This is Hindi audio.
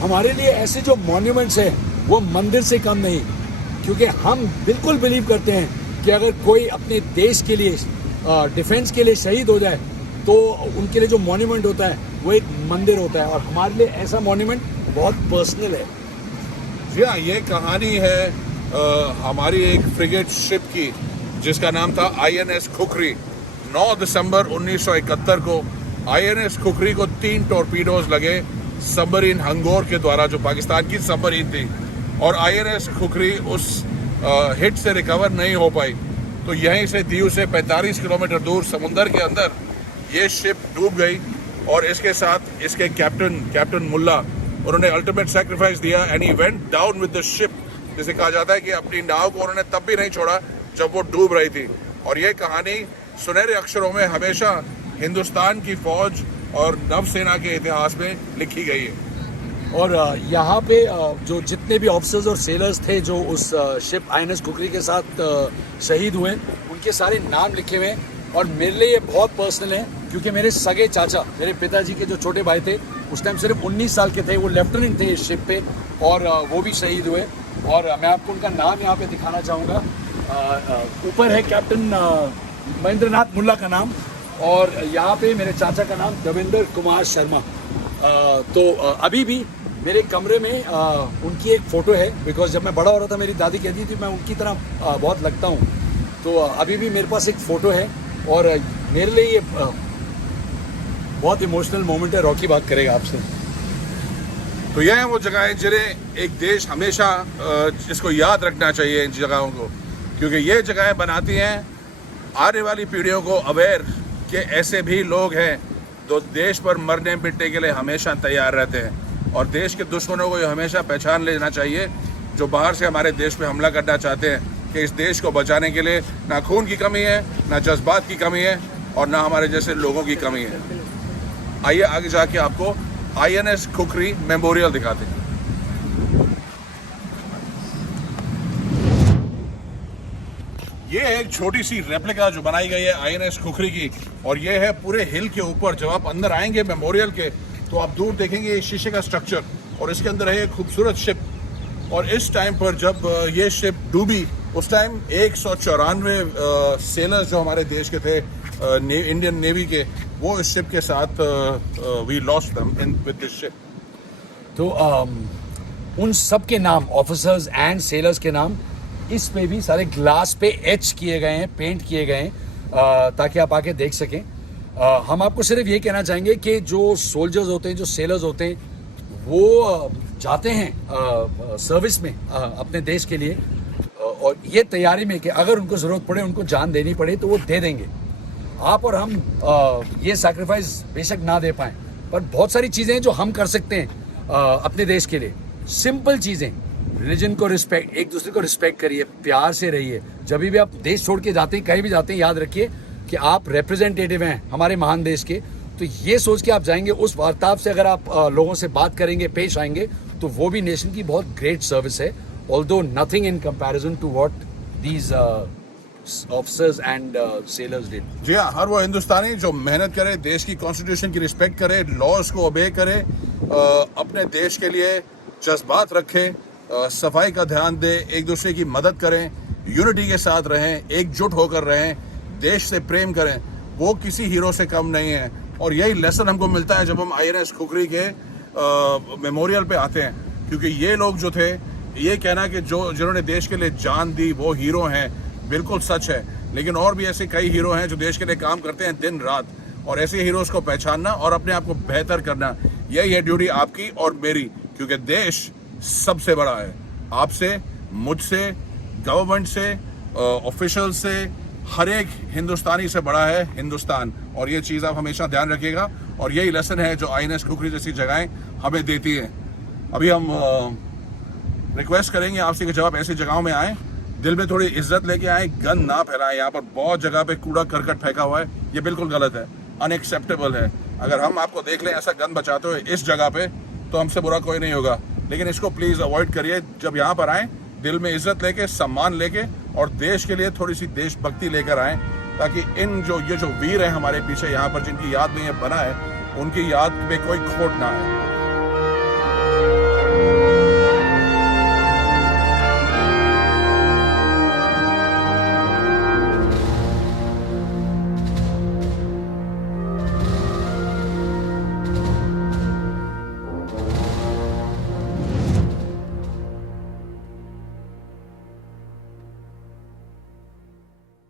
हमारे लिए ऐसे जो मॉन्यूमेंट्स हैं वो मंदिर से कम नहीं, क्योंकि हम बिल्कुल बिलीव करते हैं कि अगर कोई अपने देश के लिए डिफेंस के लिए शहीद हो जाए तो उनके लिए जो मॉन्यूमेंट होता है वो एक मंदिर होता है, और हमारे लिए ऐसा मॉन्यूमेंट बहुत पर्सनल है। जी हाँ, ये कहानी है हमारी एक फ्रिगेट शिप की जिसका नाम था INS खुखरी। 9 दिसंबर 1971 को INS खुखरी को 3 टॉर्पीडोज लगे सबमरीन हंगोर के द्वारा, जो पाकिस्तान की सबमरीन थी, और INS खुखरी उस हिट से रिकवर नहीं हो पाई। तो यहीं से दीव से 45 किलोमीटर दूर समुंदर के अंदर ये शिप डूब गई, और इसके साथ इसके कैप्टन मुल्ला, उन्होंने अल्टीमेट सैक्रिफाइस दिया and he went down with the ship. जिसे कहा जाता है कि अपनी नाव को उन्होंने तब भी नहीं छोड़ा जब वो डूब रही थी। और ये कहानी सुनहरे अक्षरों में हमेशा हिंदुस्तान की फौज और नवसेना के इतिहास में लिखी गई है। और यहाँ पे जो जितने भी ऑफिसर्स और सेलर्स थे जो उस शिप INS खुखरी के साथ शहीद हुए, उनके सारे नाम लिखे हुए हैं। और मेरे लिए ये बहुत पर्सनल है, क्योंकि मेरे सगे चाचा, मेरे पिताजी के जो छोटे भाई थे, उस टाइम सिर्फ 19 साल के थे, वो लेफ्टिनेंट थे इस शिप पे, और वो भी शहीद हुए। और मैं आपको उनका नाम यहाँ पे दिखाना चाहूँगा। ऊपर है कैप्टन महेंद्रनाथ मुल्ला का नाम, और यहाँ पे मेरे चाचा का नाम देवेंद्र कुमार शर्मा। तो अभी भी मेरे कमरे में उनकी एक फ़ोटो है, बिकॉज जब मैं बड़ा हो रहा था मेरी दादी कहती थी मैं उनकी तरह बहुत लगता हूँ। तो अभी भी मेरे पास एक फ़ोटो है, और मेरे लिए ये बहुत इमोशनल मोमेंट है। रॉकी बात करेगा आपसे। तो यह है वो जगहें जिन्हें एक देश हमेशा इसको याद रखना चाहिए, इन जगहों को, क्योंकि ये जगहें बनाती हैं आने वाली पीढ़ियों को अवेयर कि ऐसे भी लोग हैं जो देश पर मरने मिटने के लिए हमेशा तैयार रहते हैं। और देश के दुश्मनों को ये हमेशा पहचान लेना चाहिए जो बाहर से हमारे देश पे हमला करना चाहते हैं, कि इस देश को बचाने के लिए ना खून की कमी है, ना जज्बात की कमी है, और ना हमारे जैसे लोगों की कमी है। आइए आगे जाके आपको INS खुखरी मेमोरियल दिखाते हैं। ये एक छोटी सी रेप्लिका जो बनाई गई है INS खुखरी की, और ये है पूरे हिल के ऊपर। जब आप अंदर आएंगे मेमोरियल के तो आप दूर देखेंगे ये शीशे का स्ट्रक्चर, और इसके अंदर है एक खूबसूरत शिप। और इस टाइम पर जब ये शिप डूबी, उस टाइम 194 सेलर्स जो हमारे देश के थे, इंडियन नेवी के, वो इस शिप के साथ we lost them in with this ship. तो उन सब के नाम, ऑफिसर्स एंड सेलर्स के नाम इस पे भी सारे ग्लास पे एच किए गए हैं, पेंट किए गए हैं, ताकि आप आके देख सकें। हम आपको सिर्फ ये कहना चाहेंगे कि जो सोल्जर्स होते हैं, जो सेलर्स होते हैं, वो जाते हैं सर्विस में अपने देश के लिए, और ये तैयारी में कि अगर उनको ज़रूरत पड़े, उनको जान देनी पड़े तो वो दे देंगे। आप और हम ये सैक्रिफाइस बेशक ना दे पाएँ, पर बहुत सारी चीज़ें हैं जो हम कर सकते हैं अपने देश के लिए। सिंपल चीज़ें, रिलीजन को रिस्पेक्ट, एक दूसरे को रिस्पेक्ट करिए, प्यार से रहिए। जब भी आप देश छोड़ के जाते हैं, कहीं भी जाते हैं, याद रखिए कि आप रिप्रेजेंटेटिव हैं हमारे महान देश के। तो ये सोच के आप जाएंगे, उस वार्ताव से अगर आप लोगों से बात करेंगे, पेश आएंगे, तो वो भी नेशन की बहुत ग्रेट सर्विस है। Although nothing in comparison to what these officers and sailors did. जी हाँ, हर वो हिंदुस्तानी जो मेहनत करे, देश की कॉन्स्टिट्यूशन की रिस्पेक्ट करे, लॉज को ओबे करे, अपने देश के लिए जज्बात रखे, सफाई का ध्यान दे, एक दूसरे की मदद करें, यूनिटी के साथ रहें, एकजुट होकर रहें, देश से प्रेम करें, वो किसी हीरो से कम नहीं है। और यही लेसन हमको मिलता है जब हम INS खुखरी के मेमोरियल पे आते हैं, क्योंकि ये लोग जो थे, ये कहना कि जिन्होंने देश के लिए जान दी वो हीरो हैं, बिल्कुल सच है। लेकिन और भी ऐसे कई हीरो हैं जो देश के लिए काम करते हैं दिन रात, और ऐसे हीरोज़ को पहचानना और अपने आप को बेहतर करना, यही है ड्यूटी आपकी और मेरी, क्योंकि देश सबसे बड़ा है। आपसे, मुझसे, गवर्नमेंट से, ऑफिशियल से, हर एक हिंदुस्तानी से बड़ा है हिंदुस्तान। और ये चीज़ आप हमेशा ध्यान रखिएगा, और यही लेसन है जो INS खुखरी जैसी जगहें हमें देती हैं। अभी हम रिक्वेस्ट करेंगे आपसे कि जब आप ऐसी जगहों में आएँ, दिल में थोड़ी इज्जत लेके आए, गंद ना फैलाएं। यहाँ पर बहुत जगह पे कूड़ा करकट फेंका हुआ है, ये बिल्कुल गलत है, अनएक्सेप्टेबल है। अगर हम आपको देख लें ऐसा गंद बचाते हुए इस जगह पे, तो हमसे बुरा कोई नहीं होगा। लेकिन इसको प्लीज़ अवॉइड करिए। जब यहाँ पर आएँ, दिल में इज्जत लेके, सम्मान लेके, और देश के लिए थोड़ी सी देशभक्ति लेकर आएँ, ताकि ये जो वीर हैं हमारे पीछे यहाँ पर, जिनकी याद में ये बना है, उनकी याद में कोई खोट ना आए।